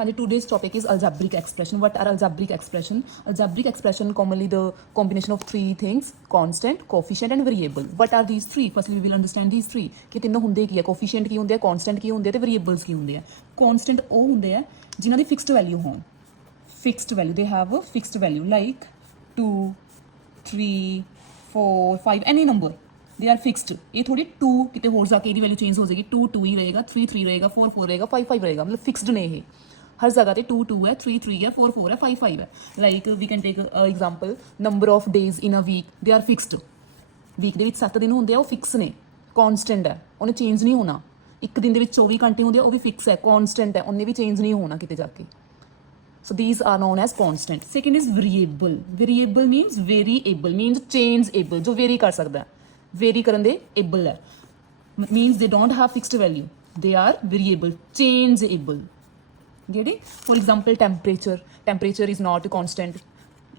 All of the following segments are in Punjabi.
Honey, today's topic is algebraic expression. What are algebraic expression? Algebraic expression commonly the combination of three things: constant, coefficient and variable. What are these three? Firstly, we will understand these three. कि तीनों ਹੁੰਦੇ ਕੀ ਹੈ? Coefficient ਕੀ ਹੁੰਦੇ ਆ? Constant ਕੀ ਹੁੰਦੇ ਆ? ਤੇ variables ਕੀ ਹੁੰਦੇ ਆ? Constant ਉਹ ਹੁੰਦੇ ਆ ਜਿਨ੍ਹਾਂ ਦੀ fixed value ਹੋਣ. Fixed value. They have a fixed value like 2, 3, 4, 5, any number. They are fixed. ये थोड़ी 2 किते होर जाके ਇਹਦੀ वैल्यू चेंज हो जाएगी. 2 2 ही रहेगा, 3 3 रहेगा, 4 4 रहेगा, 5 5 रहेगा. मतलब फिक्स्ड ने ये हर जगह पे 2 2 है, 3 3 है, 4 4 है, 5 5 है. Like we can take example number of days in a week. They are fixed. Week ਦੇ ਵਿੱਚ 7 ਦਿਨ ਹੁੰਦੇ ਆ, ਉਹ ਫਿਕਸ ਨੇ, ਕਨਸਟੈਂਟ ਹੈ, ਉਹਨੇ ਚੇਂਜ ਨਹੀਂ ਹੋਣਾ. ਇੱਕ ਦਿਨ ਦੇ ਵਿੱਚ 24 ਘੰਟੇ ਹੁੰਦੇ ਆ, ਉਹ ਵੀ ਫਿਕਸ ਹੈ, ਕਨਸਟੈਂਟ ਹੈ, ਉਹਨੇ ਵੀ ਚੇਂਜ ਨਹੀਂ ਹੋਣਾ ਕਿਤੇ ਜਾ ਕੇ. So these are known as constant. Second is variable. Variable means variable, means changeable, जो vary कर सकता है. Vary करन दे able है. Means they don't have fixed value. They are variable, changeable. Get it? For example, temperature. Temperature is not constant.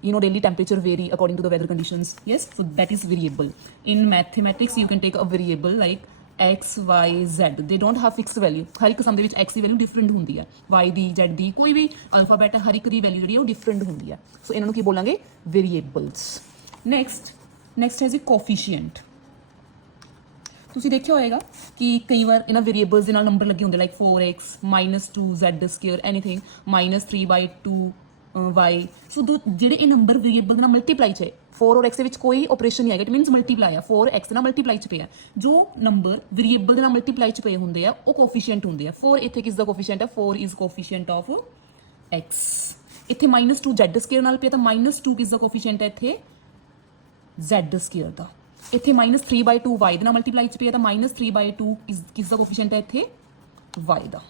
You know, daily temperature vary according to the weather conditions. Yes, so that is variable. In mathematics, you can take a variable like x, y, z. They don't have fixed value. हर एक सम ਦੇ ਵਿੱਚ x ਦੀ ਵੈਲਿਊ ਡਿਫਰੈਂਟ ਹੁੰਦੀ ਹੈ, y ਦੀ, z ਦੀ, ਕੋਈ ਵੀ ਅਲਫਾਬੈਟ ਹਰ ਇੱਕ ਦੀ ਵੈਲਿਊ ਜਿਹੜੀ ਹੈ ਉਹ ਡਿਫਰੈਂਟ ਹੁੰਦੀ ਹੈ. ਸੋ ਇਹਨਾਂ ਨੂੰ ਕੀ ਬੋਲਾਂਗੇ? ਵੇਰੀਏਬਲਸ. ਨੈਕਸਟ ਹੈ ਜੀ ਕੋਫੀਸ਼ੀਐਂਟ. ਤੁਸੀਂ ਦੇਖਿਆ ਹੋਏਗਾ ਕਿ ਕਈ ਵਾਰ ਇਹਨਾਂ ਵੇਰੀਏਬਲਸ ਦੇ ਨਾਲ ਨੰਬਰ ਲੱਗੇ ਹੁੰਦੇ, like 4x -2z² anything -3/2 y. ਸੋ ਜਿਹੜੇ ਇਹ ਨੰਬਰ ਵੇਰੀਏਬਲ ਦੇ ਨਾਲ ਮਲਟੀਪਲਾਈ 'ਚ ਹੈ, 4 ਔਰ x ਦੇ ਵਿੱਚ ਕੋਈ ਆਪਰੇਸ਼ਨ ਨਹੀਂ ਹੈਗਾ, ਇਟ ਮੀਨਸ ਮਲਟੀਪਲਾਈ ਆ. 4x ਨਾਲ ਮਲਟੀਪਲਾਈ 'ਚ ਪਿਆ. ਜੋ ਨੰਬਰ ਵੇਰੀਏਬਲ ਦੇ ਨਾਲ ਮਲਟੀਪਲਾਈ 'ਚ ਪਏ ਹੁੰਦੇ ਆ ਉਹ ਕੋਫੀਸ਼ੀਐਂਟ ਹੁੰਦੇ ਆ. 4 ਇੱਥੇ ਕਿਸ ਦਾ ਕੋਫੀਸ਼ੀਐਂਟ ਹੈ? 4 ਇਜ਼ ਕੋਫੀਸ਼ੀਐਂਟ ਆਫ x. ਇੱਥੇ -2z² ਨਾਲ ਪਿਆ ਤਾਂ -2 ਕਿਸ ਦਾ ਕੋਫੀਸ਼ੀਐਂਟ ਹੈ? ਇੱਥੇ z² ਦਾ. ਇੱਥੇ -3/2 y ਦੇ ਨਾਲ ਮਲਟੀਪਲਾਈ 'ਚ ਪਿਆ ਤਾਂ -3/2 ਕਿਸ ਦਾ ਕੋਫੀਸ਼ੀਐਂਟ ਹੈ? ਇੱਥੇ y the.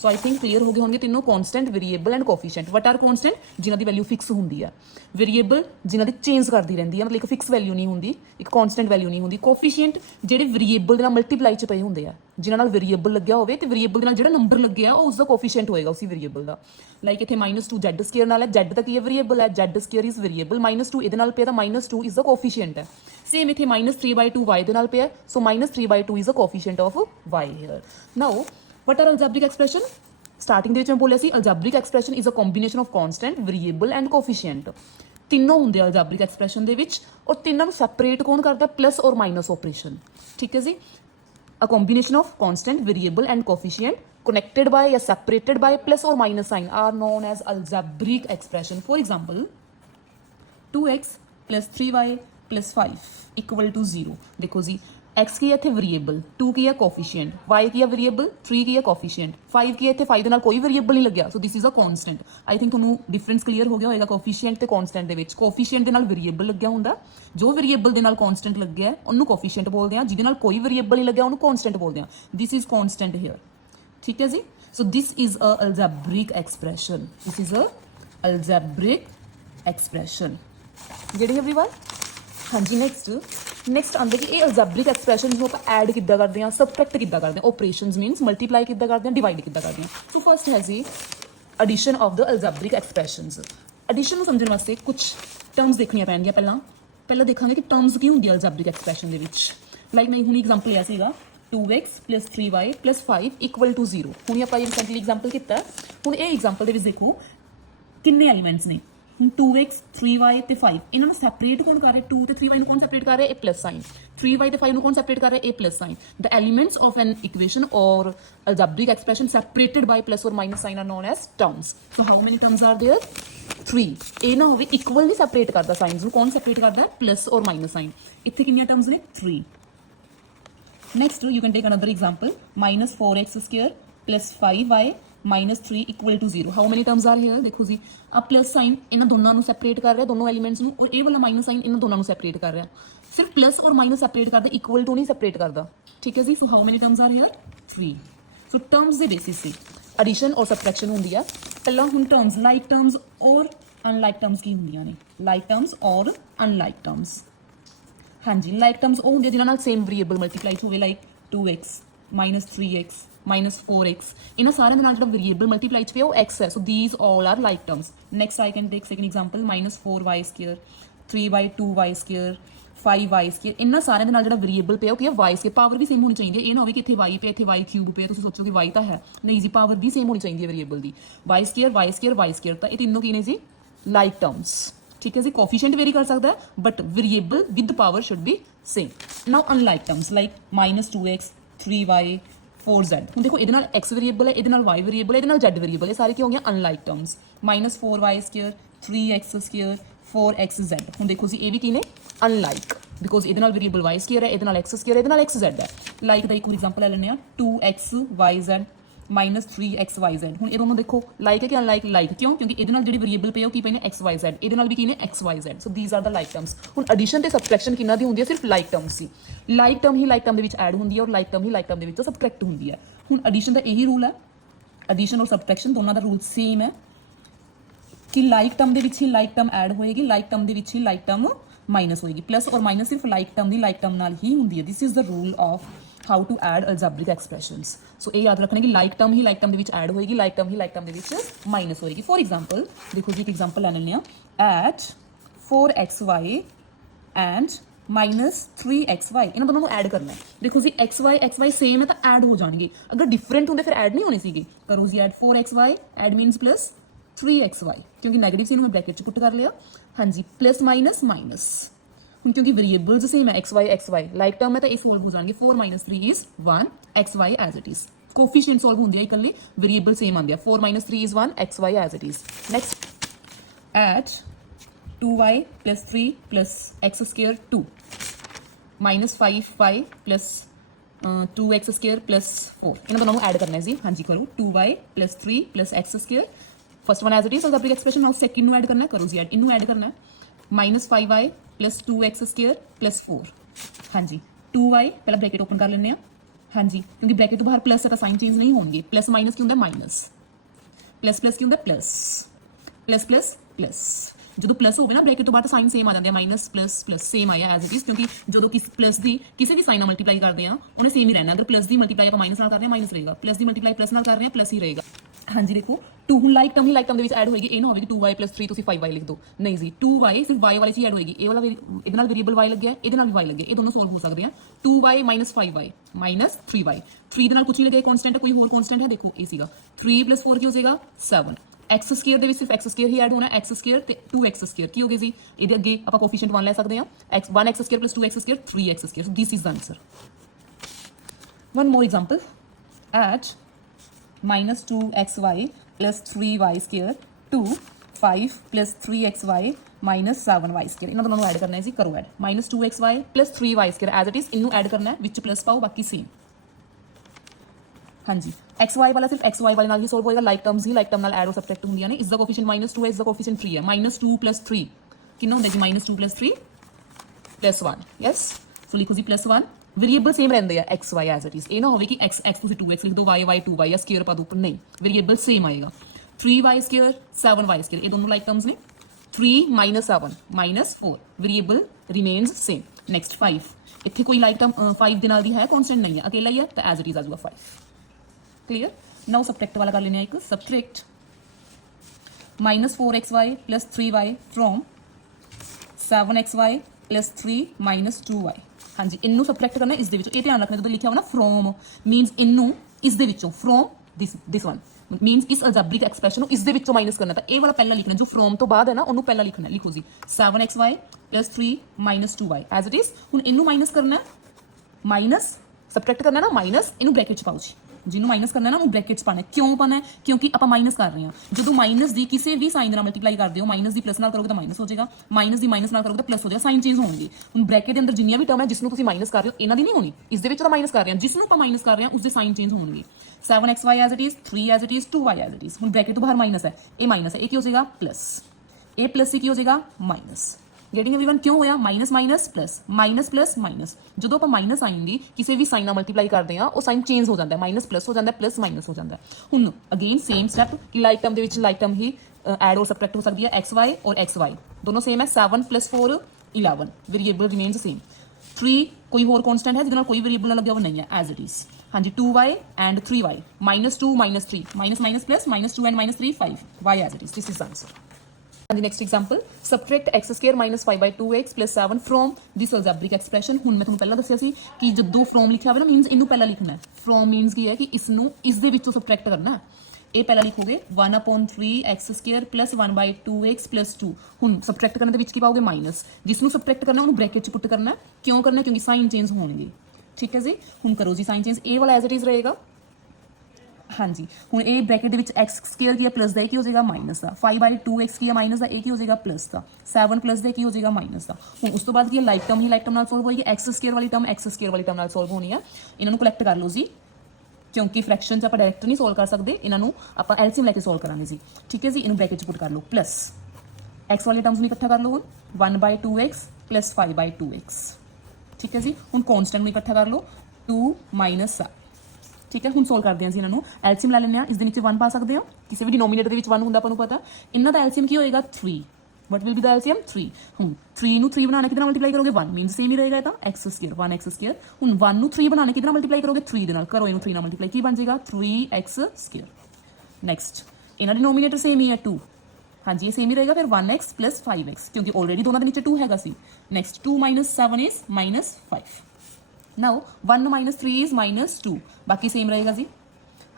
So I think clear ਹੋ ਗਏ ਹੋਣਗੇ ਤਿੰਨੋਂ, constant, variable and coefficient. What are constant? ਜਿਨ੍ਹਾਂ ਦੀ ਵੈਲਿਊ ਫਿਕਸ ਹੁੰਦੀ ਆ. ਵੇਰੀਏਬਲ ਜਿਨ੍ਹਾਂ ਦੀ ਚੇਂਜ ਕਰਦੀ ਰਹਿੰਦੀ ਆ, ਮਤਲਬ ਇੱਕ ਫਿਕਸ ਵੈਲਿਊ ਨਹੀਂ ਹੁੰਦੀ, ਇੱਕ ਕਨਸਟੈਂਟ ਵੈਲਿਊ ਨਹੀਂ ਹੁੰਦੀ. ਕੋਫੀਸ਼ੀਐਂਟ ਜਿਹੜੇ ਵੇਰੀਏਬਲ ਦੇ ਨਾਲ ਮਲਟੀਪਲਾਈ 'ਚ ਪਏ ਹੁੰਦੇ ਆ, ਜਿਨ੍ਹਾਂ ਨਾਲ ਵੇਰੀਏਬਲ ਲੱਗਿਆ ਹੋਵੇ ਤੇ ਵੇਰੀਏਬਲ ਦੇ ਨਾਲ ਜਿਹੜਾ ਨੰਬਰ ਲੱਗਿਆ ਉਹ ਉਸਦਾ ਕੋਫੀਸ਼ੀਐਂਟ ਹੋਏਗਾ ਉਸੇ ਵੇਰੀਏਬਲ ਦਾ. ਲਾਈਕ ਇੱਥੇ -2z² ਨਾਲ ਹੈ, z ਤਾਂ ਕੀ ਹੈ? ਵੇਰੀਏਬਲ ਹੈ, z² ਇਜ਼ ਵੇਰੀਏਬਲ. -2 ਇਹਦੇ ਨਾਲ ਪਿਆ ਤਾਂ -2 ਇਜ਼ ਦਾ ਕੋਫੀਸ਼ੀਐਂਟ ਹੈ. ਸੇਮ ਇੱਥੇ -3/2 y ਦੇ ਨਾਲ ਪਿਆ, so -3/2 is the coefficient of y here. Now what are algebraic expression? Starting ਦੇ ਵਿੱਚ ਮੈਂ ਬੋਲਿਆ ਸੀ algebraic expression is a combination of constant, variable and coefficient. ਤਿੰਨੋਂ ਹੁੰਦੇ ਆ ਅਲਜੈਬਰਿਕ ਐਕਸਪ੍ਰੈਸ਼ਨ ਦੇ ਵਿੱਚ, ਔਰ ਤਿੰਨਾਂ ਨੂੰ ਸੈਪਰੇਟ ਕੌਣ ਕਰਦਾ? ਪਲੱਸ ਔਰ ਮਾਈਨਸ ਆਪਰੇਸ਼ਨ. ਠੀਕ ਹੈ ਜੀ. A combination of constant, variable and coefficient connected by or separated by plus or minus sign are known as algebraic expression. For example, 2x plus 3y plus 5 equal to 0. देखो जी, x की है इत्थे वेरिएबल, 2 की है कोफिशिएंट, y की है वेरिएबल, 3 की है कोफिशिएंट, 5 की है इत्थे 5 ਦੇ ਨਾਲ ਕੋਈ वेरिएबल ਨਹੀਂ ਲੱਗਿਆ. सो this is a constant. I think ਤੁਹਾਨੂੰ डिफरेंस क्लियर हो गया होएगा कोफिशिएंट ਤੇ कांस्टेंट ਦੇ ਵਿੱਚ. कोफिशिएंट ਦੇ ਨਾਲ वेरिएबल ਲੱਗਿਆ ਹੁੰਦਾ, ਜੋ वेरिएबल ਦੇ ਨਾਲ कांस्टेंट ਲੱਗਿਆ ਉਹਨੂੰ कोफिशिएंट ਬੋਲਦੇ ਆ, ਜਿਹਦੇ ਨਾਲ ਕੋਈ वेरिएबल ਨਹੀਂ ਲੱਗਿਆ ਉਹਨੂੰ कांस्टेंट ਬੋਲਦੇ ਆ. This is constant here. ठीक है जी. So this is a algebraic expression. This is a algebraic expression. ਜਿਹੜੀ एवरीवन. हाँ जी. ਨੈਕਸਟ ਆਉਂਦਾ ਕਿ ਇਹ ਅਲਜੈਬਰਿਕ ਐਕਸਪ੍ਰੈਸ਼ਨ ਨੂੰ ਆਪਾਂ ਐਡ ਕਿੱਦਾਂ ਕਰਦੇ ਹਾਂ, ਸਬਟਰੈਕਟ ਕਿੱਦਾਂ ਕਰਦੇ ਹਾਂ, ਆਪਰੇਸ਼ਨਸ ਮੀਨਸ ਮਲਟੀਪਲਾਈ ਕਿੱਦਾਂ ਕਰਦੇ ਹਾਂ, ਡਿਵਾਈਡ ਕਿੱਦਾਂ ਕਰਦੇ ਹਾਂ. ਸੋ ਫਸਟ ਹੈ ਜੀ addition of the algebraic expressions. Addition ਨੂੰ ਸਮਝਣ ਵਾਸਤੇ ਕੁਝ ਟਰਮਸ ਦੇਖਣੀਆਂ ਪੈਣਗੀਆਂ. ਪਹਿਲਾਂ ਦੇਖਾਂਗੇ ਕਿ ਟਰਮਸ ਕੀ ਹੁੰਦੀ ਹੈ ਅਲਜੈਬਰਿਕ ਐਕਸਪ੍ਰੈਸ਼ਨ ਦੇ ਵਿੱਚ. ਲਾਈਕ ਮੈਂ ਹੁਣ ਐਗਜ਼ਾਮਪਲ ਲਿਆ ਸੀਗਾ 2x plus 3y plus 5 equal to 0. ਹੁਣ ਆਪਾਂ ਰੀਸੈਂਟਲੀ ਐਗਜ਼ਾਮਪਲ ਕੀਤਾ. ਹੁਣ ਇਹ ਐਗਜ਼ਾਮਪਲ ਦੇ ਵਿੱਚ ਦੇਖੋ ਕਿੰਨੇ ਐਲੀਮੈਂਟਸ ਨੇ. 2x 3y ਤੇ 5 ਇਹਨਾਂ ਨੂੰ ਸੈਪਰੇਟ ਕੌਣ ਕਰ ਰਿਹਾ? 2 ਤੇ 3y ਨੂੰ ਕੌਣ ਸੈਪਰੇਟ ਕਰ ਰਿਹਾ? ਇਹ ਪਲੱਸ ਸਾਈਨ. 3y ਤੇ 5 ਨੂੰ ਕੌਣ ਸੈਪਰੇਟ ਕਰ ਰਿਹਾ? ਇਹ plus sign. The elements of an equation or algebraic expression separated by plus ਔਰ minus sign are known as terms. So how many terms are there? 3. ਇਹ ਨਾ ਹੋਵੇ ਇਕੁਅਲ ਨਹੀਂ ਸੈਪਰੇਟ ਕਰਦਾ ਸਾਈਨਸ ਨੂੰ, ਕੌਣ ਸੈਪਰੇਟ ਕਰਦਾ? ਪਲੱਸ ਔਰ ਮਾਈਨਸ ਸਾਈਨ. ਇੱਥੇ ਕਿੰਨੀਆਂ ਟਰਮਸ ਨੇ? 3. Next, you can take another example. -4x² plus 5y minus 3 equal to 0. How many terms are here? देखो जी, अब प्लस साइन ਇਹਨਾਂ ਦੋਨਾਂ ਨੂੰ ਸੈਪਰੇਟ ਕਰ ਰਿਹਾ, ਦੋਨੋਂ ਐਲੀਮੈਂਟਸ ਨੂੰ, ਔਰ ਇਹ ਵਾਲਾ ਮਾਈਨਸ ਸਾਈਨ ਇਹਨਾਂ ਦੋਨਾਂ ਨੂੰ ਸੈਪਰੇਟ ਕਰ ਰਿਹਾ. ਸਿਰਫ ਪਲੱਸ ਔਰ ਮਾਈਨਸ ਸੈਪਰੇਟ ਕਰਦਾ, ਇਕੁਅਲ ਟੂ ਨਹੀਂ ਸੈਪਰੇਟ ਕਰਦਾ. ਠੀਕ ਹੈ ਜੀ. ਸੋ how many terms are here? 3. So terms ਦੇ ਬੇਸਿਸ ਤੇ ਐਡੀਸ਼ਨ ਔਰ ਸਬਟ੍ਰੈਕਸ਼ਨ ਹੁੰਦੀ ਆ. ਪਹਿਲਾਂ ਹੁਣ ਟਰਮਸ, ਲਾਈਕ ਟਰਮਸ ਔਰ ਅਨਲਾਈਕ ਟਰਮਸ ਕੀ ਹੁੰਦੀਆਂ ਨੇ? ਲਾਈਕ ਟਰਮਸ ਔਰ ਅਨਲਾਈਕ ਟਰਮਸ. ਹਾਂਜੀ, ਲਾਈਕ ਟਰਮਸ ਉਹ ਹੁੰਦੀਆਂ ਜਿਹਨਾਂ ਨਾਲ ਸੇਮ ਵੇਰੀਏਬਲ ਮਲਟੀਪਲਾਈ ਹੋਵੇ, ਲਾਈਕ 2x -3x -4x. ਇਹਨਾਂ ਸਾਰਿਆਂ ਦੇ ਨਾਲ ਜਿਹੜਾ ਵੇਰੀਏਬਲ ਮਲਟੀਪਲਾਈ ਚ ਪਿਆ ਉਹ x ਹੈ. So these all are like terms. Next I can take second example -4y², 3/2y², 5y square ਇਹਨਾਂ ਸਾਰਿਆਂ ਦੇ ਨਾਲ ਜਿਹੜਾ ਵੇਰੀਏਬਲ ਪਿਆ ਉਹ ਕੀ ਹੈ y ਸਕੁਅਰ ਪਾਵਰ ਵੀ ਸੇਮ ਹੋਣੀ ਚਾਹੀਦੀ ਹੈ ਇਹ ਨਾ ਹੋਵੇ ਕਿ ਇੱਥੇ y ਪਿਆ ਇੱਥੇ y ਕਿਊਬ ਪਿਆ ਤੁਸੀਂ ਸੋਚੋਗੇ y ਤਾਂ ਹੈ ਨਹੀਂ ਜੀ ਪਾਵਰ ਵੀ ਸੇਮ ਹੋਣੀ ਚਾਹੀਦੀ ਹੈ ਵੇਰੀਏਬਲ ਦੀ y ਸਕੁਅਰ ਤਾਂ ਇਹ ਤਿੰਨੋਂ ਕੀ ਨੇ ਜੀ ਲਾਈਕ ਟਰਮਸ ਠੀਕ ਹੈ ਜੀ ਕੋਫੀਸ਼ੀਐਂਟ ਵੇਰੀ ਕਰ ਸਕਦਾ ਹੈ but variable with power should be same now unlike terms like -2x 3y 4z ਹੁਣ ਦੇਖੋ ਇਹਦੇ ਨਾਲ x ਵੇਰੀਏਬਲ ਹੈ ਇਹਦੇ ਨਾਲ y ਵੇਰੀਏਬਲ ਹੈ ਇਹਦੇ ਨਾਲ z ਵੇਰੀਏਬਲ ਹੈ ਸਾਰੇ ਕੀ ਹੋ ਗਿਆ ਅਨਲਾਈਕ terms -4y square 3x square 4xz ਹੁਣ ਦੇਖੋ ਜੀ ਇਹ ਵੀ ਕੀ ਨੇ ਅਨਲਾਈਕ ਬਿਕੋਜ਼ ਇਹਦੇ ਨਾਲ ਵੇਰੀਏਬਲ y ਸਕੁਅਰ ਹੈ ਇਹਦੇ ਨਾਲ x ਸਕੁਅਰ ਹੈ ਇਹਦੇ ਨਾਲ xz ਹੈ ਲਾਈਕ ਦਾ ਇੱਕ ਹੋਰ ਐਗਜ਼ਾਮਪਲ ਲੈ ਲੈਂਦੇ ਆ 2xyz -3xyz ਹੁਣ ਇਹ ਦੋਨੋਂ ਦੇਖੋ ਲਾਈਕ ਹੈ ਕਿ ਅਨਲਾਈਕ ਲਾਈਕ ਕਿਉਂ ਕਿਉਂਕਿ ਇਹਦੇ ਨਾਲ ਜਿਹੜੀ ਵੇਰੀਏਬਲ ਪਈ ਉਹ ਕੀ ਪਈ ਨੇ xyz ਇਹਦੇ ਨਾਲ ਵੀ ਕੀ ਨੇ xyz so these R the like terms ਹੁਣ ਐਡੀਸ਼ਨ ਤੇ ਸਬਟ੍ਰੈਕਸ਼ਨ ਕਿੰਨਾ ਦੀ ਹੁੰਦੀ ਹੈ ਸਿਰਫ ਲਾਈਕ ਟਰਮਸ ਸੀ ਲਾਈਕ ਟਰਮ ਹੀ ਲਾਈਕ ਟਰਮ ਦੇ ਵਿੱਚ ਐਡ ਹੁੰਦੀ ਹੈ ਔਰ ਲਾਈਕ ਟਰਮ ਹੀ ਲਾਈਕ ਟਰਮ ਦੇ ਵਿੱਚੋਂ ਸਬਟ੍ਰੈਕਟ ਹੁੰਦੀ ਹੈ ਹੁਣ ਐਡੀਸ਼ਨ ਦਾ ਇਹੀ ਰੂਲ ਹੈ ਐਡੀਸ਼ਨ ਔਰ ਸਬਟ੍ਰੈਕਸ਼ਨ ਦੋਨਾਂ ਦਾ ਰੂਲ ਸੇਮ ਹੈ ਕਿ ਲਾਈਕ ਟਰਮ ਦੇ ਵਿੱਚ ਹੀ ਲਾਈਕ ਟਰਮ ਐਡ ਹੋਏਗੀ ਲਾਈਕ ਟਰਮ ਦੇ ਵਿੱਚ ਹੀ ਲਾਈਕ ਟਰਮ ਮਾਈਨਸ ਹੋਏਗੀ ਪਲੱਸ ਔਰ ਮਾਈਨਸ ਸਿਰਫ ਲਾਈਕ ਟਰਮ ਦੀ ਲਾਈਕ ਟਰਮ ਨਾਲ ਹੀ ਹੁੰਦੀ ਹੈ this is the rule of how to add algebraic expressions so ਇਹ ਯਾਦ ਰੱਖਣਾ ਕਿ ਲਾਈਕ ਟਰਮ ਹੀ ਲਾਈਕ ਟਰਮ ਦੇ ਵਿੱਚ ਐਡ ਹੋਏਗੀ ਲਾਈਕ ਟਰਮ ਹੀ ਲਾਈਕ ਟਰਮ ਦੇ ਵਿੱਚ ਮਾਈਨਸ ਹੋਏਗੀ ਫੋਰ ਐਗਜ਼ਾਮਪਲ ਦੇਖੋ ਜੀ ਇੱਕ ਐਗਜ਼ਾਮਪਲ ਲੈ ਲੈਂਦੇ ਆ ਐਟ 4xy ਐਂਡ -3xy ਇਹਨਾਂ ਦੋਨਾਂ ਨੂੰ ਐਡ ਕਰਨਾ ਹੈ ਦੇਖੋ ਜੀ xy ਸੇਮ ਹੈ ਤਾਂ ਐਡ ਹੋ ਜਾਣਗੇ ਅਗਰ ਡਿਫਰੈਂਟ ਹੁੰਦੇ ਫਿਰ ਐਡ ਨਹੀਂ ਹੋਣੇ ਸੀਗੇ ਕਰੋ ਜੀ add 4xy add means plus 3xy ਕਿਉਂਕਿ ਨੈਗੇਟਿਵ ਸੀ ਨੂੰ ਮੈਂ ਬ੍ਰੈਕਟ ਚ ਪੁੱਟ ਕਰ ਲਿਆ ਹਾਂਜੀ ਪਲੱਸ ਮਾਈਨਸ ਹੁਣ ਕਿਉਂਕਿ ਵੇਰੀਏਬਲਸ ਸੇਮ ਹੈ xy ਲਾਈਕ ਟਰਮ ਹੈ ਤਾਂ ਇਹ ਸੋਲਵ ਹੋ ਜਾਣਗੇ 4 - 3 is 1 xy as it is coefficient solve ਹੁੰਦੇ ਆ ਇਕੱਲੇ ਵੇਰੀਏਬਲ ਸੇਮ ਆਉਂਦੇ ਆ 4 - 3 is 1 xy as it is next at 2y plus 3 plus x square 2 minus 5y plus 2x square plus 4 ਇਹਨਾਂ ਦੋਨਾਂ ਨੂੰ ਐਡ ਕਰਨਾ ਹੈ ਜੀ ਹਾਂਜੀ ਕਰੋ 2y plus 3 plus x square first one as it is algebraic expression now second नु ऐड करना है करो जी ऐड इनु ऐड करना है -5y + 2x स्क्वायर + 4 हां जी 2y पहला ब्रैकेट ओपन कर लेने हैं हां जी क्योंकि ब्रैकेट तो बाहर प्लस है तो साइन चेंज नहीं होंगे प्लस माइनस की होंगे माइनस प्लस प्लस की होंगे प्लस प्लस प्लस प्लस जो प्लस होवे ना ब्रैकेट तो बाहर साइन सेम आ जाते हैं माइनस प्लस प्लस सेम आया एज इट इज क्योंकि जो किस प्लस दी किसी भी साइन मल्टीप्लाई करते हैं उन्हें सेम ही रहना अगर प्लस दी मल्टीप्लाई आप माइनस नाल कर रहे हैं माइनस रहेगा प्लस दी मल्टीप्लाई प्लस नाल कर रहे हैं प्लस ही रहेगा हाँ जी देखो 2 ਹੁਣ ਲਾਈਕ ਟਰਮ ਦੇ ਵਿੱਚ ਐਡ ਹੋਏਗੀ ਇਹ ਨਾ ਹੋਵੇ ਕਿ 2y + 3 ਤੁਸੀਂ 5y ਲਿਖ ਦਿਓ ਨਹੀਂ ਜੀ 2y ਸਿਰਫ y ਵਾਲੇ ਚ ਹੀ ਐਡ ਹੋਏਗੀ ਇਹ ਵਾਲਾ ਇਹਦੇ ਨਾਲ ਵੇਰੀਏਬਲ y ਲੱਗਿਆ ਇਹਦੇ ਨਾਲ ਵੀ y ਲੱਗਿਆ ਇਹ ਦੋਨੋਂ ਸੋਲਵ ਹੋ ਸਕਦੇ ਆ 2y - 5y - 3y 3 ਦੇ ਨਾਲ ਕੁਝ ਨਹੀਂ ਲੱਗਿਆ ਕਨਸਟੈਂਟ ਹੈ ਕੋਈ ਹੋਰ ਕਨਸਟੈਂਟ ਹੈ ਦੇਖੋ ਇਹ ਸੀਗਾ 3 + 4 ਕੀ ਹੋ ਜਾਏਗਾ 7 x ਸਕੁਅਰ ਦੇ ਵਿੱਚ ਸਿਰਫ x ਸਕੁਅਰ ਹੀ ਐਡ ਹੋਣਾ x ਸਕੁਅਰ ਤੇ 2x ਸਕੁਅਰ ਕੀ ਹੋ ਗਿਆ ਜੀ ਇਹਦੇ ਅੱਗੇ ਆਪਾਂ ਕੋਫੀਸ਼ੀਐਂਟ 1 ਲੈ ਸਕਦੇ ਆ 1x square + 2x square 3x square so this is the answer one more example at -2xy plus 3y square to 5 plus 3xy minus 7y square ਇਹਨਾਂ ਦੋਨਾਂ ਨੂੰ ਐਡ ਕਰਨਾ ਹੈ ਜੀ ਕਰੋ add -2xy plus 3y square as it is ਇਹਨੂੰ ਐਡ ਕਰਨਾ ਹੈ ਵਿੱਚ ਪਲੱਸ ਪਾਓ ਬਾਕੀ ਸੇਮ ਹਾਂਜੀ xy ਵਾਲਾ ਸਿਰਫ xy ਵਾਲੇ ਨਾਲ ਹੀ ਸੋਲਵ ਹੋਏਗਾ ਲਾਈਕ ਟਰਮਸ ਹੀ ਲਾਈਕ ਟਰਮ ਨਾਲ ਐਡ ਹੋ ਸਬਟ੍ਰੈਕਟ ਹੁੰਦੀਆਂ ਨੇ ਇਸ ਦਾ ਕੋਫੀਸ਼ੀਐਂਟ -2 ਇਸ ਦਾ ਕੋਫੀਸ਼ੀਐਂਟ 3 ਹੈ -2 + 3 ਕਿੰਨਾ ਹੁੰਦਾ ਜੀ -2 + 3 + 1 ਯੈਸ ਸੋ ਲਿਖੋ ਜੀ +1 वेरिएबल सेम रहते हैं X Y as it is ये ना हो कि एक्स एक्स तुम 2x लिख दो वाई वाई 2y या स्केयर पा दो ऊपर नहीं वेरिएबल सेम आएगा 3y स्केयर 7y स्केयर ये दोनों लाइक टर्म्स ने 3 - 7 - 4 वेरिएबल रिमेन्स सेम नेक्स्ट 5 इतने कोई लाइक टर्म 5 के नाल दी है कांस्टेंट नहीं है अकेला ही है तो एज इट इज आ जाऊगा 5 क्लियर नाउ सबट्रैक्ट वाला कर लेने एक subtract -4xy + 3y from 7xy + 3 - 2y हाँ जी इनू सबट्रैक्ट करना इस दे विचों ये ध्यान रखना जो लिखा हो ना फ्रॉम मीनस इनू इस दे विचों फ्रॉम दिस वन मीनस इस अलजेब्रिक एक्सप्रेशन इस दे विचों माइनस करना तो ये वाला पहला लिखना जो फ्रॉम तो बाद है ना उन्होंने पहला लिखना लिखो जी 7xy + 3 - 2y as it is हुण इनू माइनस करना माइनस सबट्रैक्ट करना ना माइनस इनू ब्रैकेट च पाओ जी ਜਿਹਨੂੰ ਮਾਈਨਸ ਕਰਨਾ ਨਾ ਉਹ ਬ੍ਰੈਕਟਸ ਪਾਣਾ ਕਿਉਂ ਪਾਣਾ ਕਿਉਂਕਿ ਆਪਾਂ ਮਾਈਨਸ ਕਰ ਰਹੇ ਹਾਂ ਜਦੋਂ ਮਾਈਨਸ ਦੀ ਕਿਸੇ ਵੀ ਸਾਈਨ ਨਾਲ ਮਲਟੀਪਲਾਈ ਕਰਦੇ ਹੋ ਮਾਈਨਸ ਦੀ ਪਲੱਸ ਨਾਲ ਕਰੋਗੇ ਤਾਂ ਮਾਈਨਸ ਹੋ ਜਾਏਗਾ ਮਾਈਨਸ ਦੀ ਮਾਈਨਸ ਨਾਲ ਕਰੋਗੇ ਤਾਂ ਪਲੱਸ ਹੋ ਜਾਏਗਾ ਸਾਈਨ ਚੇਂਜ ਹੋਣਗੇ ਹੁਣ ਬ੍ਰੈਕਟ ਦੇ ਅੰਦਰ ਜਿੰਨੀਆਂ ਵੀ ਟਰਮ ਹੈ ਜਿਸ ਨੂੰ ਤੁਸੀਂ ਮਾਈਨਸ ਕਰ ਰਹੇ ਹੋ ਇਹਨਾਂ ਦੀ ਨਹੀਂ ਹੋਣੀ ਇਸ ਦੇ ਵਿੱਚ ਤਾਂ ਮਾਈਨਸ ਕਰ ਰਹੇ ਹਾਂ ਜਿਸ ਨੂੰ ਆਪਾਂ ਮਾਈਨਸ ਕਰ ਰਹੇ ਹਾਂ ਉਸ ਦੇ ਸਾਈਨ ਚੇਂਜ ਹੋਣਗੇ 7xy as it is 3 as it is 2y as it is ਹੁਣ ਬ੍ਰੈਕਟ ਤੋਂ ਬਾਹਰ ਮਾਈਨਸ ਹੈ ਇਹ ਕੀ ਹੋ ਜਾਏਗਾ ਪਲੱਸ ਇਹ ਪਲੱਸ ਕੀ ਹੋ ਜਾਏਗਾ ਮਾਈਨਸ गेटिंग एवरीवन क्यों होया minus minus plus minus plus minus जो आप माइनस आएंगी किसी भी साइन मल्टीप्लाई करते हैं वो साइन चेंज हो जाता है माइनस प्लस हो जाता है प्लस माइनस हो जाता है हुण अगेन सेम स्टैप कि लाइक टर्म के लाइक टर्म ही ऐड और सबट्रैक्ट हो सकती है एक्स वाई और एक्स वाई दोनों सेम है 7 + 4 11 वेरिएबल रिमेन्स सेम 3 कोई होर कॉन्स्टेंट है जिसके कोई वेरिएबल लगे वो नहीं है एज इट इज हाँ जी 2y and 3y -2 - 3 minus minus plus -2 and -3 5 y as it is this is answer ਹਾਂਜੀ next example subtract x square minus 5 by 2x plus 7 from this algebraic expression. ਹੁਣ ਮੈਂ ਤੁਹਾਨੂੰ ਪਹਿਲਾਂ ਦੱਸਿਆ ਸੀ ਕਿ ਜਦੋਂ ਫਰੋਮ ਲਿਖਿਆ ਹੋਵੇ ਨਾ ਮੀਨਸ ਇਹਨੂੰ ਪਹਿਲਾਂ ਲਿਖਣਾ ਹੈ। ਫਰੋਮ ਮੀਨਸ ਕੀ ਹੈ ਕਿ ਇਸ ਨੂੰ ਇਸ ਦੇ ਵਿੱਚੋਂ ਸਬਟ੍ਰੈਕਟ ਕਰਨਾ ਹੈ। ਇਹ ਪਹਿਲਾਂ ਲਿਖੋਗੇ 1/3x ਸਕੁਅਰ ਪਲੱਸ 1 ਬਾਈ 2x ਪਲੱਸ 2। ਹੁਣ ਸਬਟ੍ਰੈਕਟ ਕਰਨ ਦੇ ਵਿੱਚ ਕੀ ਪਾਓਗੇ ਮਾਈਨਸ। ਜਿਸ ਨੂੰ ਸਬਟ੍ਰੈਕਟ ਕਰਨਾ ਉਹਨੂੰ ਬ੍ਰੈਕਟ 'ਚ ਪੁੱਟ ਕਰਨਾ। ਕਿਉਂ ਕਰਨਾ? ਕਿਉਂਕਿ ਸਾਈਨ ਚੇਂਜ ਹੋਣਗੇ। ਠੀਕ ਹੈ ਜੀ। ਹੁਣ ਕਰੋ ਜੀ ਸਾਈਨ ਚੇਂਜ। ਇਹ ਵਾਲਾ ਐਜ਼ ਇਟ ਇਜ਼ ਰਹੇਗਾ। ਹਾਂਜੀ ਹੁਣ ਇਹ ਬ੍ਰੈਕਟ ਦੇ ਵਿੱਚ x ਸਕੁਅਰ ਕੀ ਹੈ ਪਲੱਸ ਦਾ, ਇਹ ਕੀ ਹੋ ਜਾਏਗਾ ਮਾਈਨਸ ਦਾ। 5 ਬਾਈ 2x ਕੀ ਹੈ ਮਾਈਨਸ ਦਾ, ਇਹ ਕੀ ਹੋ ਜਾਏਗਾ ਪਲੱਸ ਦਾ। 7 ਪਲੱਸ ਦਾ ਕੀ ਹੋ ਜਾਏਗਾ ਮਾਈਨਸ ਦਾ। ਹੁਣ ਉਸ ਤੋਂ ਬਾਅਦ ਕੀ ਹੈ ਲਾਈਕ ਟਰਮ ਹੀ ਲਾਈਕ ਟਰਮ ਨਾਲ ਸੋਲਵ ਹੋਏਗੀ। x ਸਕੁਅਰ ਵਾਲੀ ਟਰਮ x ਸਕੁਅਰ ਵਾਲੀ ਟਰਮ ਨਾਲ ਸੋਲਵ ਹੋਣੀ ਆ। ਇਹਨਾਂ ਨੂੰ ਕਲੈਕਟ ਕਰ ਲਓ ਜੀ, ਕਿਉਂਕਿ ਫ੍ਰੈਕਸ਼ਨ 'ਚ ਆਪਾਂ ਡਾਇਰੈਕਟ ਨਹੀਂ ਸੋਲਵ ਕਰ ਸਕਦੇ, ਇਹਨਾਂ ਨੂੰ ਆਪਾਂ ਐਲਸੀਐਮ ਲੈ ਕੇ ਸੋਲਵ ਕਰਾਂਗੇ ਜੀ। ਠੀਕ ਹੈ ਜੀ। ਇਹਨੂੰ ਬ੍ਰੈਕਟ 'ਚ ਪੁੱਟ ਕਰ ਲਓ ਪਲੱਸ x ਵਾਲੀ ਟਰਮਸ ਨੂੰ ਇਕੱਠਾ ਕਰ ਲਓ। ਹੁਣ 1 ਬਾਈ 2x ਪਲੱਸ 5 ਬਾਈ 2x। ਠੀਕ ਹੈ ਜੀ। ਹੁਣ ਕੌਨਸਟੈਂਟ ਨੂੰ ਇਕੱਠਾ ਕਰ ਲਓ 2 ਮਾਈਨਸ 7। ਠੀਕ ਹੈ। ਹੁਣ ਸੋਲਵ ਕਰਦੇ ਹਾਂ ਜੀ ਇਹਨਾਂ ਨੂੰ। ਐਲਸੀਐਮ ਲੈ ਲੈਂਦੇ ਹਾਂ। ਇਸ ਦੇ ਨੀਚੇ 1 ਪਾ ਸਕਦੇ ਹੋ, ਕਿਸੇ ਵੀ ਡਿਨੋਮੀਨੇਟਰ ਦੇ ਵਿੱਚ 1 ਹੁੰਦਾ ਆਪਾਂ ਨੂੰ ਪਤਾ। ਇਹਨਾਂ ਦਾ ਐਲਸੀਐਮ ਕੀ ਹੋਏਗਾ 3। ਵਟ ਵਿਲ ਬੀ ਦਾ ਐਲਸੀਐਮ 3। ਹੁਣ 3 ਨੂੰ 3 ਬਣਾਉਣਾ ਕਿਹਦੇ ਨਾਲ ਮਲਟੀਪਲਾਈ ਕਰੋਗੇ 1 ਮੀਨਸ ਸੇਮ ਹੀ ਰਹੇਗਾ ਇਹ ਤਾਂ x ਸਕੁਅਰ 1x ਸਕੁਅਰ। ਹੁਣ 1 ਨੂੰ 3 ਬਣਾਉਣਾ ਕਿਹਦੇ ਨਾਲ ਮਲਟੀਪਲਾਈ ਕਰੋਗੇ 3 ਦੇ ਨਾਲ। ਕਰੋ ਇਹਨੂੰ 3 ਨਾਲ ਮਲਟੀਪਲਾਈ, ਕੀ ਬਣ ਜਾਏਗਾ 3x ਸਕੁਅਰ। ਨੈਕਸਟ ਇਹਨਾਂ ਡਿਨੋਮੀਨੇਟਰ ਸੇਮ ਹੀ ਹੈ 2। ਹਾਂਜੀ ਇਹ ਸੇਮ ਹੀ ਰਹੇਗਾ। ਫਿਰ 1x ਪਲੱਸ 5x ਕਿਉਂਕਿ ਆਲਰੇਡੀ ਦੋਨਾਂ ਦੇ ਨੀਚੇ 2 ਹੈਗਾ ਸੀ। Next 2 minus 7 is minus 5। Now 1 minus 3 is minus 2। ਬਾਕੀ ਸੇਮ ਰਹੇਗਾ ਜੀ।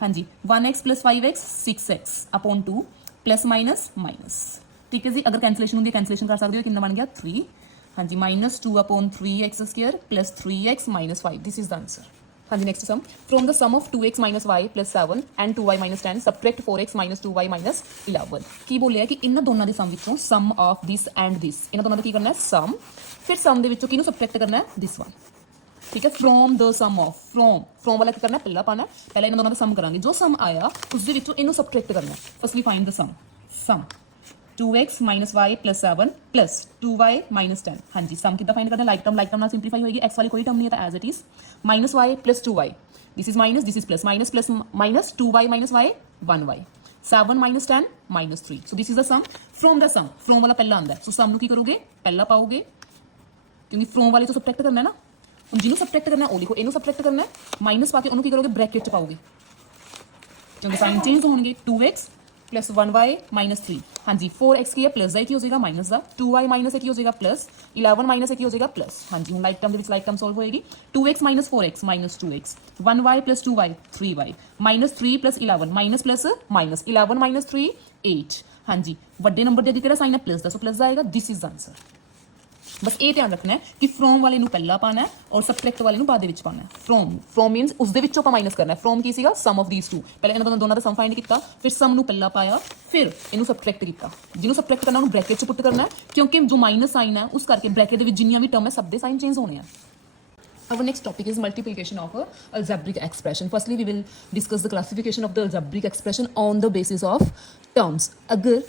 ਹਾਂਜੀ 1x plus 5x 6x upon 2 plus minus minus. ठीक है जी। अगर कैंसलेशन होंगी कैंसलेशन कर सकते हो। कितना बन गया 3। हाँ जी minus 2 upon 3x square plus 3x minus 5। This is the answer. हाँ जी next sum from the sum of 2x minus Y plus 7 and 2y minus 10 subtract 4x minus 2y minus 11। की बोलिया कि इन्होंने दोनों के सम विचों sum of this and this इन्होंने दोनों का की करना है सम। फिर सम के विचों किहनूं सबट्रैक्ट करना है दिस वन। ठीक है। From the sum of from वाला क्या करना है पहला पाना पहला इन्होंने दोनों का सम करांगे। जो सम आया उसके विचों इन्हों सबट्रैक्ट करना है। Firstly find the sum 2x minus Y plus 7 plus 2y minus 10। हाँ जी सम कितना फाइंड करना है लाइक टर्म नाल सिंपलीफाई होगी। x वाली कोई टर्म नहीं है as it is minus Y plus 2y this is plus minus minus 2y minus Y 1y 7 minus 10 minus 3। So this is the sum from the sum. From वाला पहला आंदा है। सो सम की करोगे पहला पाओगे क्योंकि फ्रॉम वाले तो सबट्रैक्ट करना है ना। हम जिन्होंने सबट्रैक्ट करना है वो लिखो, इन्हों सबट्रैक्ट करना है माइनस पाके उन्होंने की करोगे ब्रैकेट च पाओगे क्योंकि साइन चेंज होंगे। 2x plus 1y minus 3। हाँ जी 4x की है प्लस का की हो जाएगा माइनस का 2y माइनस की हो जाएगा प्लस 11 माइनस की हो जाएगा प्लस। हाँ जी हम like term like term solve होएगी 2x minus 4x minus 2x 1y plus 2y 3y minus 3 plus 11 minus plus minus 11 minus 3 8। हाँ जी वड्डे नंबर दे किहड़ा साइन है प्लस का। सो प्लस आएगा। This is the answer. बस ये ध्यान रखना है कि फ्रॉम वाले पहला पाना है और सबट्रैक्ट वाले बाद पाना है। फ्रॉम मीनस उस विचों माइनस करना है। फ्रॉम की सीगा सम ऑफ दीज टू। पहले इन्होंने दोनों का सम फाइंड किया फिर सम नू पहला पाया फिर इनू सबट्रैक्ट किया। जिन्होंने सबट्रैक्ट करना उन्होंने ब्रैकेट च पुट करना है क्योंकि जो माइनस साइन है उस करके ब्रैकेट में जिन्नियां भी टर्म है सब दे साइन चेंज होने हैं। Our next topic is multiplication of a algebraic expression. Firstly, we will discuss the classification of the algebraic expression on the basis of terms. अगर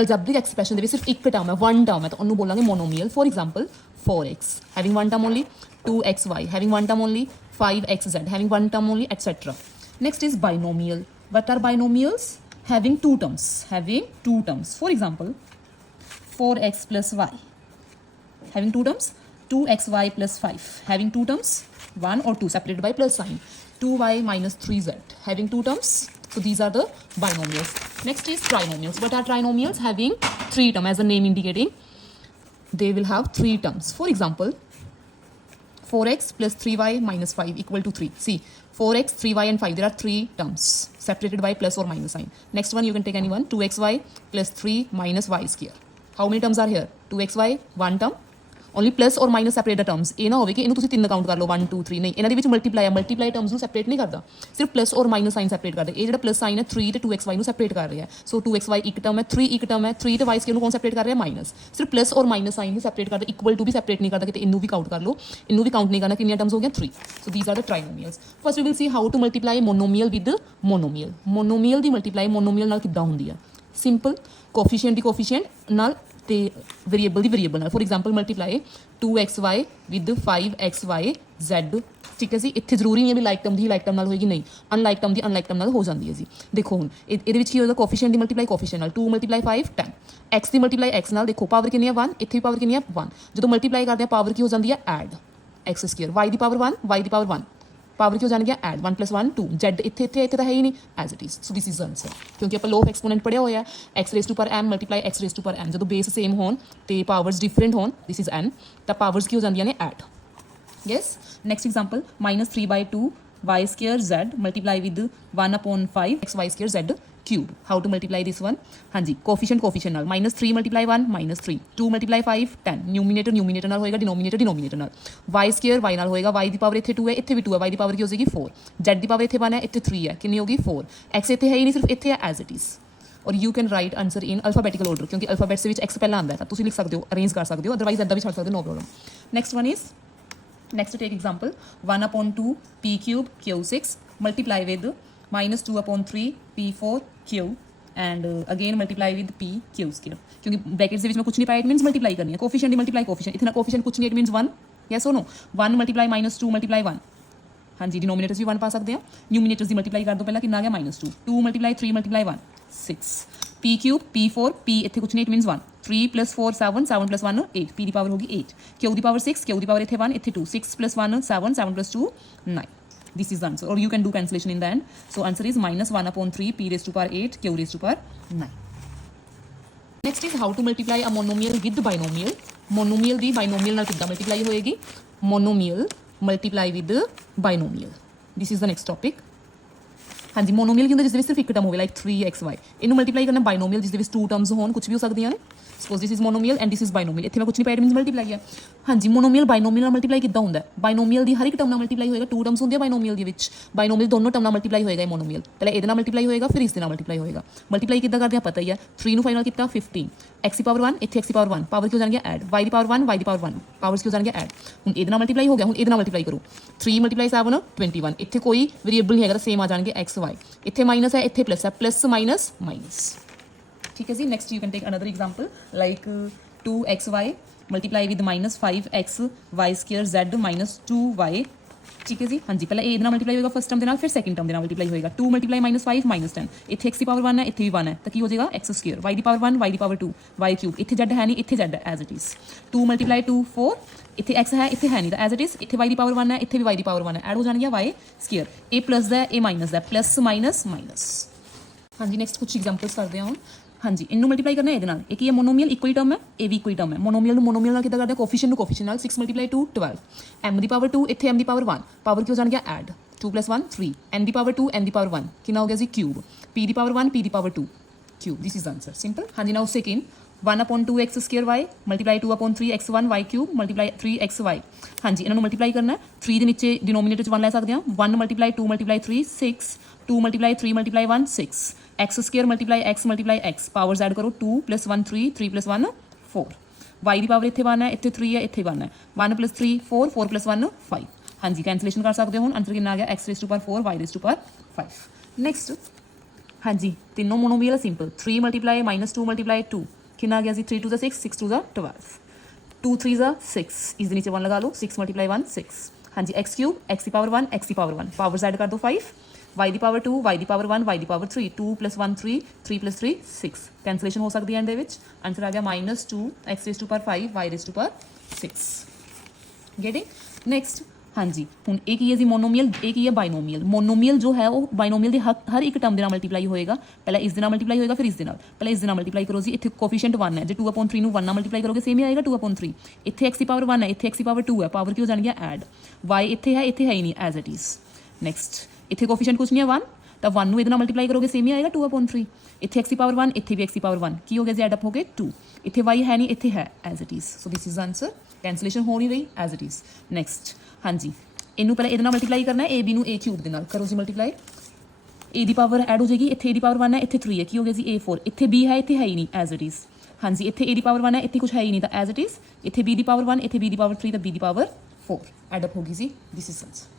algebraic expression ਦੇ ਵਿੱਚ ਸਿਰਫ ਇੱਕ ਟਰਮ ਹੈ one term ਹੈ ਤਾਂ ਉਹਨੂੰ ਬੋਲਾਂਗੇ monomial. For example 4x having one term only, 2xy having one term only, 5xz having one term only, etc. Next is binomial. What are binomials? Having two terms. For example 4x plus y having two terms, 2xy plus 5 having two terms, 1 or 2 separated by plus sign, 2y minus 3z having two terms. So these are the binomials. Next is trinomials. What are trinomials? Having three terms, as the name indicating they will have three terms. For example 4x plus 3y minus 5 equal to 3. See 4x 3y and 5 there are three terms separated by plus or minus sign. Next one you can take any one 2xy plus 3 minus y square. How many terms are here? 2xy one term only plus or minus separate the terms. ਇਹ ਨਾ ਹੋਵੇ ਕਿ ਇਹਨੂੰ ਤੁਸੀਂ ਤਿੰਨ ਕਾਊਂਟ ਕਰ ਲਓ 1 2 3 ਨਹੀਂ ਇਹਨਾਂ ਦੇ ਵਿੱਚ ਮਲਟੀਪਲਾਈ ਟਰਮਸ ਨੂੰ ਸੈਪਰੇਟ ਨਹੀਂ ਕਰਦਾ ਸਿਰਫ ਪਲੱਸ ਔਰ ਮਾਈਨਸ ਸਾਈਨ ਸੈਪਰੇਟ ਕਰਦਾ ਇਹ ਜਿਹੜਾ ਪਲੱਸ ਸਾਈਨ ਹੈ 3 ਤੇ 2xy ਨੂੰ ਸੈਪਰੇਟ ਕਰ ਰਿਹਾ ਸੋ 2xy ਇੱਕ ਟਰਮ ਹੈ 3 ਇੱਕ ਟਰਮ ਹੈ 3 ਤੇ y ਸਕੇਅਰ ਨੂੰ ਕੌਣ ਸੈਪਰੇਟ ਕਰ ਰਿਹਾ ਮਾਈਨਸ ਸਿਰਫ ਪਲੱਸ ਔਰ ਮਾਈਨਸ ਸਾਈਨ ਹੀ ਸੈਪਰੇਟ ਕਰਦਾ ਇਕੁਅਲ ਟੂ ਵੀ ਸੈਪਰੇਟ ਨਹੀਂ ਕਰਦਾ ਕਿਤੇ ਇਹਨੂੰ ਵੀ ਕਾਊਂਟ ਕਰ ਲਓ ਇਹਨੂੰ ਵੀ ਕਾਊਂਟ ਨਹੀਂ ਕਰਨਾ ਕਿੰਨੀਆਂ ਟਰਮਸ ਹੋ ਗਈਆਂ 3 so these are the trinomials first we will see how to multiply monomial with monomial ਦੀ ਮਲਟੀਪਲਾਈ ਮੋਨੋਮੀਅਲ ਨਾਲ ਕਿੱਦਾਂ ਹੁੰਦੀ ਆ ਸਿੰਪਲ ਕੋਫੀਸ਼ੀਐਂਟ ਦੀ ਕੋਫੀਸ਼ੀਐਂਟ ਨਾਲ ਤੇ ਵੇਰੀਏਬਲ ਦੀ ਵੇਰੀਏਬਲ ਨਾਲ for example multiply 2xy with 5xy z ਠੀਕ ਹੈ ਜੀ ਇੱਥੇ ਜ਼ਰੂਰੀ ਨਹੀਂ ਹੈ ਵੀ ਲਾਈਕ ਟਰਮ ਦੀ ਲਾਈਕ ਟਰਮ ਨਾਲ ਹੋਏਗੀ ਨਹੀਂ ਅਨਲਾਈਕ ਟਰਮ ਦੀ ਅਨਲਾਈਕ ਟਰਮ ਨਾਲ ਹੋ ਜਾਂਦੀ ਹੈ ਜੀ ਦੇਖੋ ਹੁਣ ਇਹਦੇ ਵਿੱਚ ਕੀ ਹੋਏਗਾ ਕੋਫੀਸ਼ੀਐਂਟ ਦੀ ਮਲਟੀਪਲਾਈ ਕੋਫੀਸ਼ੀਐਂਟ ਨਾਲ 2 ਮਲਟੀਪਲਾਈ 5 10 x ਦੀ ਮਲਟੀਪਲਾਈ x ਨਾਲ ਦੇਖੋ ਪਾਵਰ ਕਿੰਨੀ ਹੈ 1 ਇੱਥੇ ਵੀ ਪਾਵਰ ਕਿੰਨੀ ਹੈ 1 ਜਦੋਂ ਮਲਟੀਪਲਾਈ ਕਰਦੇ ਆ ਪਾਵਰ ਕੀ ਹੋ ਜਾਂਦੀ ਹੈ ਐਡ x ਸਕੁਅਰ y ਦੀ ਪਾਵਰ 1 y ਦੀ ਪਾਵਰ 1 ਪਾਵਰ ਕੀ ਹੋ ਜਾਣਗੀਆਂ ਐਡ 1 + 1 2 z ਇੱਥੇ ਇੱਥੇ ਇੱਥੇ ਤਾਂ ਹੈ ਹੀ ਨਹੀਂ as it is. So this is answer, ਕਿਉਂਕਿ ਆਪਾਂ ਲੋ ਆਫ ਐਕਸਪੋਨੈਂਟ ਪੜਿਆ ਹੋਇਆ x raise to power m multiply x raise to power n, ਜਦੋਂ ਬੇਸ ਸੇਮ ਹੋਣ ਤੇ ਪਾਵਰਸ ਡਿਫਰੈਂਟ ਹੋਣ, ਦਿਸ ਇਜ਼ n, ਤਾਂ ਪਾਵਰਸ ਕੀ ਹੋ ਜਾਂਦੀਆਂ ਨੇ add. Yes, next example -3/2 y square z multiply with 1/5 xy square z cube. How to multiply this one? हाँ जी, कोफिशिएंट नाल -3 × 1 -3, 2 × 5 10, न्यूमीनेटर नाल होएगा, डिनोमीनेटर नाल, y स्क्वायर y नाल होएगा, y दी पावर इत्थे 2 है, इत्थे भी 2 है, y दी पावर की हो जाएगी 4, z दी पावर इत्थे 1 है, इत्थे 3 है, कितनी होगी 4, x इत्थे है ही नहीं, सिर्फ इत्थे है एज इट इज। और you can write answer in alphabetical order, क्योंकि अल्फाबेट से एक्स पहला आता है, तो तुम लिख सकते हो, अरेंज कर सकते हो, अदरवाइज इदा भी छड़ सकते हो, no problem. Next one is, next to take example 1/2 p cube q6 multiply with -2/3 p4 q and again multiply with p q square, क्योंकि ब्रैकेट्स ਦੇ ਵਿੱਚ ਮੈਂ ਕੁਝ ਨਹੀਂ ਪਾਇਆ, ਇਟ ਮੀਨਸ ਮਲਟੀਪਲਾਈ ਕਰਨੀ ਹੈ, ਕੋਫੀਸ਼ੀਐਂਟ ਦੀ ਮਲਟੀਪਲਾਈ ਕੋਫੀਸ਼ੀਐਂਟ, ਇਤਨਾ ਕੋਫੀਸ਼ੀਐਂਟ ਕੁਝ ਨਹੀਂ, ਇਟ ਮੀਨਸ 1, ਯੈਸ ਔਰ नो, 1 × -2 × 1, हाँ जी, डिनोमीनेटर्स भी 1 पा सकते हैं, न्यूमीनेटर्स की मल्टीप्लाई कर दो, पहला कितना आ गया -2, 2 × 3 × 1 6, p क्यूब p4 p इत्थे कुछ नहीं, इट मीनस 1, 3 + 4 7, 7 + 1 8, p दी पावर होगी 8, q the power 6, q the power इत्थे 1 इत्थे 2, 6 + 1 7, 7 + 2 9, this is the answer, or you can do cancellation in the end, so answer is -1/3 p raised to power 8 q raised to power 9। next is how to multiply a monomial with binomial। monomial the binomial ਨਾਲ ਕਿੱਦਾਂ ਮਲਟੀਪਲਾਈ ਹੋਏਗੀ, monomial multiply with binomial, this is the next topic। हाँ जी, मोनोमियल की जिस सिर्फ एक टर्म हो, लाइक 3xy, इनू मल्टीप्लाई करना बाइनोमियल जिस 2 टर्म्स होन, कुछ भी हो सकती हैं। Suppose this is monomial and this is binomial, इत्थे मैं कुछ नहीं पाया, मीनस मल्टीप्लाई है। हाँ जी, मोनोमियल बाइनोमियल ਨਾਲ ਮਲਟੀਪਲਾਈ ਕਿੱਦਾਂ ਹੁੰਦਾ ਹੈ, ਬਾਈਨੋਮੀਅਲ ਦੀ ਹਰ ਇੱਕ ਟਰਮ ਨਾਲ ਮਲਟੀਪਲਾਈ ਹੋਏਗਾ, 2 ਟਰਮਸ ਹੁੰਦੇ ਆ ਬਾਈਨੋਮੀਅਲ ਦੇ ਵਿੱਚ, ਬਾਈਨੋਮੀਅਲ ਦੋਨੋਂ ਟਰਮ ਨਾਲ ਮਲਟੀਪਲਾਈ ਹੋਏਗਾ, ਇਹ ਮੋਨੋਮੀਅਲ ਪਹਿਲਾਂ ਇਹਦੇ ਨਾਲ ਮਲਟੀਪਲਾਈ ਹੋਏਗਾ, ਫਿਰ ਇਸ ਦੇ ਨਾਲ ਮਲਟੀਪਲਾਈ ਹੋਏਗਾ। ਮਲਟੀਪਲਾਈ ਕਿੱਦਾਂ ਕਰਦੇ ਆ ਪਤਾ ਹੀ ਹੈ, 3 ਨੂੰ ਫਾਈਨਲ ਕੀਤਾ 15, x ਦੀ ਪਾਵਰ 1 ਇੱਥੇ x ਦੀ ਪਾਵਰ 1, ਪਾਵਰ ਕਿਉਂ ਜਾਣਗੇ ਐਡ, y ਦੀ ਪਾਵਰ 1 y ਦੀ ਪਾਵਰ 1, ਪਾਵਰਸ ਕਿਉਂ ਜਾਣਗੇ ਐਡ। ਹੁਣ ਇਹਦੇ ਨਾਲ ਮਲਟੀਪਲਾਈ ਹੋ ਗਿਆ, ਹੁਣ ਇਹਦੇ ਨਾਲ ਮਲਟੀਪਲਾਈ ਕਰੋ, 3 × 7 21, ਇੱਥੇ ਕੋਈ ਵੇਰੀਏਬਲ ਨਹੀਂ ਹੈਗਾ, ਸੇਮ ਆ ਜਾਣਗੇ x y, ਇੱਥੇ ਮਾਈਨਸ ਹੈ, ਇੱਥੇ ਪਲੱਸ ਹੈ, ਪਲੱਸ ਮਾਈਨਸ ਮਾਈਨਸ, ठीक है जी। Next you can take another example like 2xy multiply with -5x y square z -2y, ठीक है जी। हाँ जी, पहले ए ਨਾਲ ਮਲਟੀਪਲਾਈ ਹੋਏਗਾ ਫਸਟ ਟਰਮ ਦੇ ਨਾਲ, ਫਿਰ ਸੈਕੰਡ ਟਰਮ ਦੇ ਨਾਲ ਮਲਟੀਪਲਾਈ ਹੋਏਗਾ, 2 × -5 -10, ਇੱਥੇ x ਦੀ ਪਾਵਰ 1 ਹੈ, ਇੱਥੇ ਵੀ 1 ਹੈ, ਤਾਂ ਕੀ ਹੋ ਜਾਏਗਾ x ਸਕੁਅਰ, y ਦੀ ਪਾਵਰ 1 y ਦੀ ਪਾਵਰ 2 y ਕਿਊਬ, ਇੱਥੇ z ਹੈ ਨਹੀਂ, ਇੱਥੇ z ਹੈ ਐਜ਼ ਇਟ ਇਜ਼, 2 × 2 4, ਇੱਥੇ x ਹੈ, ਇੱਥੇ ਹੈ ਨਹੀਂ, ਤਾਂ ਐਜ਼ ਇਟ ਇਜ਼, ਇੱਥੇ y ਦੀ ਪਾਵਰ 1 ਹੈ, ਇੱਥੇ ਵੀ y ਦੀ ਪਾਵਰ 1 ਹੈ, ਐਡ ਹੋ ਜਾਣਗੀਆਂ y ਸਕੁਅਰ, ਇਹ ਪਲੱਸ ਦਾ ਇਹ ਮਾਈਨਸ ਦਾ, ਪਲੱਸ ਮਾਈਨਸ ਮਾਈਨਸ। हाँ जी, नेक्स्ट कुछ एग्जांपल्स करते हैं हम। हाँ जी, इनू मल्टीप्लाई करना है ਇਹਦੇ ਨਾਲ, ਇਹ ਕੀ ਹੈ ਮੋਨੋਮੀਅਲ, ਇੱਕੋ ਹੀ ਟਰਮ ਹੈ, ਇਹ ਵੀ ਇੱਕੋ ਹੀ ਟਰਮ ਹੈ। ਮੋਨੋਮੀਅਲ ਨੂੰ ਮੋਨੋਮੀਅਲ ਨਾਲ ਕਿੱਦਾਂ ਕਰਦੇ ਆ, ਕੋਫੀਸ਼ੀਐਂਟ ਨੂੰ ਕੋਫੀਸ਼ੀਐਂਟ ਨਾਲ, 6 × 2 12, m ਦੀ ਪਾਵਰ 2 ਇੱਥੇ m ਦੀ ਪਾਵਰ 1, ਪਾਵਰ ਕੀ ਹੋ ਜਾਣਗੀਆਂ ਐਡ, 2 + 1 3, n ਦੀ ਪਾਵਰ 2 n ਦੀ ਪਾਵਰ 1, ਕਿੰਨਾ ਹੋ ਗਿਆ ਜੀ ਕਿਊਬ, p ਦੀ ਪਾਵਰ 1 p ਦੀ power 2 cube, this is answer, simple. हाँ जी, now second 1/2x square y multiply 2/3x1 y cube multiply 3xy। हाँ जी, इन्होंने मल्टीप्लाई करना है, 3 ਦੇ ਨੀਚੇ ਡਿਨੋਮੀਨੇਟਰ 'ਚ 1 ਲੈ ਸਕਦੇ ਹਾਂ, 1 × 2 × 3 6, 2 × 3 × 1 6, x square multiply x, powers add करो, 2 + 1 3, 3 + 1 4, y ਦੀ ਪਾਵਰ ਇੱਥੇ 1 ਹੈ, ਇੱਥੇ 3 ਹੈ, ਇੱਥੇ 1 ਹੈ, 1 + 3 4, 4 + 1 5। हाँ जी, कैंसलेशन कर सकते हो, ਹੁਣ आंसर ਕਿੰਨਾ ਆ ਗਿਆ, x raised to power 4 y raised to power 5। Next हाँ जी, तीनों मोनोमियल है, सिंपल, 3 × -2 × 2 कितना आ गया जी, 3 × 2 = 6, 6 × 2 = 12, 2 × 3 = 6, इस नीचे 1 लगा लो, 6 × 1 6। हाँ जी, x क्यूब x की पावर 1 x की पावर 1, पावर्स ऐड कर दो 5, y ਦੀ ਪਾਵਰ 2 y ਦੀ ਪਾਵਰ 1 y ਦੀ ਪਾਵਰ 3, 2 + 1 3, 3 + 3 6, कैंसलेशन हो सकती है एंड ਦੇ ਵਿੱਚ, आंसर आ गया -2 x raised to power 5 y raised to power 6। Getting. Next हाँ जी, ਹੁਣ ਇਹ ਕੀ ਹੈ ਜੀ ਮੋਨੋਮੀਅਲ, ਇਹ ਕੀ ਹੈ ਬਾਈਨੋਮੀਅਲ। ਮੋਨੋਮੀਅਲ ਜੋ ਹੈ ਉਹ ਬਾਈਨੋਮੀਅਲ ਦੇ ਹਰ ਇੱਕ ਟਰਮ ਦੇ ਨਾਲ ਮਲਟੀਪਲਾਈ ਹੋਏਗਾ, ਪਹਿਲਾਂ ਇਸ ਦੇ ਨਾਲ ਮਲਟੀਪਲਾਈ ਹੋਏਗਾ, ਫਿਰ ਇਸ ਦੇ ਨਾਲ, ਪਹਿਲਾਂ ਇਸ ਦੇ ਨਾਲ ਮਲਟੀਪਲਾਈ ਕਰੋ ਜੀ, ਇੱਥੇ ਕੋਫੀਸ਼ੀਐਂਟ 1 ਹੈ, ਜੇ 2/3 ਨੂੰ 1 ਨਾਲ ਮਲਟੀਪਲਾਈ ਕਰੋਗੇ ਸੇਮ ਹੀ ਆਏਗਾ 2/3, ਇੱਥੇ x ਦੀ ਪਾਵਰ 1 ਹੈ, ਇੱਥੇ x ਦੀ ਪਾਵਰ 2 ਹੈ, ਪਾਵਰ ਕੀ ਹੋ ਜਾਣਗੀਆਂ ਐਡ, y ਇੱਥੇ ਹੈ ਹੀ ਨਹੀਂ ਐਜ਼ ਇਟ ਇਜ਼। ਨੈਕਸਟ ਇੱਥੇ ਕੋਫੀਸ਼ੀਐਂਟ ਕੁਝ ਨਹੀਂ ਹੈ 1, ਤਾਂ 1 ਨੂੰ ਇਹਦੇ ਨਾਲ ਮਲਟੀਪਲਾਈ ਕਰੋਗੇ ਸੇਮ ਹੀ ਆਏਗਾ 2/3, ਇੱਥੇ x ਦੀ ਪਾਵਰ 1 ਇੱਥੇ ਵੀ x ਦੀ ਪਾਵਰ 1, ਕੀ ਹੋ ਗਿਆ ਜੀ ਐਡ ਅਪ ਹੋ ਗਏ 2, ਇੱਥੇ y ਹੈ ਨਹੀਂ, ਇੱਥੇ ਹੈ as it is, so this is answer, cancellation हो नहीं रही एज इट इज। नैक्सट हाँ जी, इनू पहले ये मल्टीप्लाई करना है, ए बी नू ए क्यूब के नाल करो जी मल्टीप्लाई, ए दी पावर ऐड हो जाएगी, इत्थे ए दी पावर 1 है, इत्थे 3 है, की हो गया जी A4, इत्थे B है, इत्थे है ही नहीं एज इट इज। हाँ जी, इत्थे ए दी पावर 1 है, इत्थे कुछ है ही नहीं, तो एज इट इज, इत्थे B दी पावर 1, इत्थे B दी पावर 3, तो B दी पावर 4 एड अप होगी जी, दिस इज आंसर।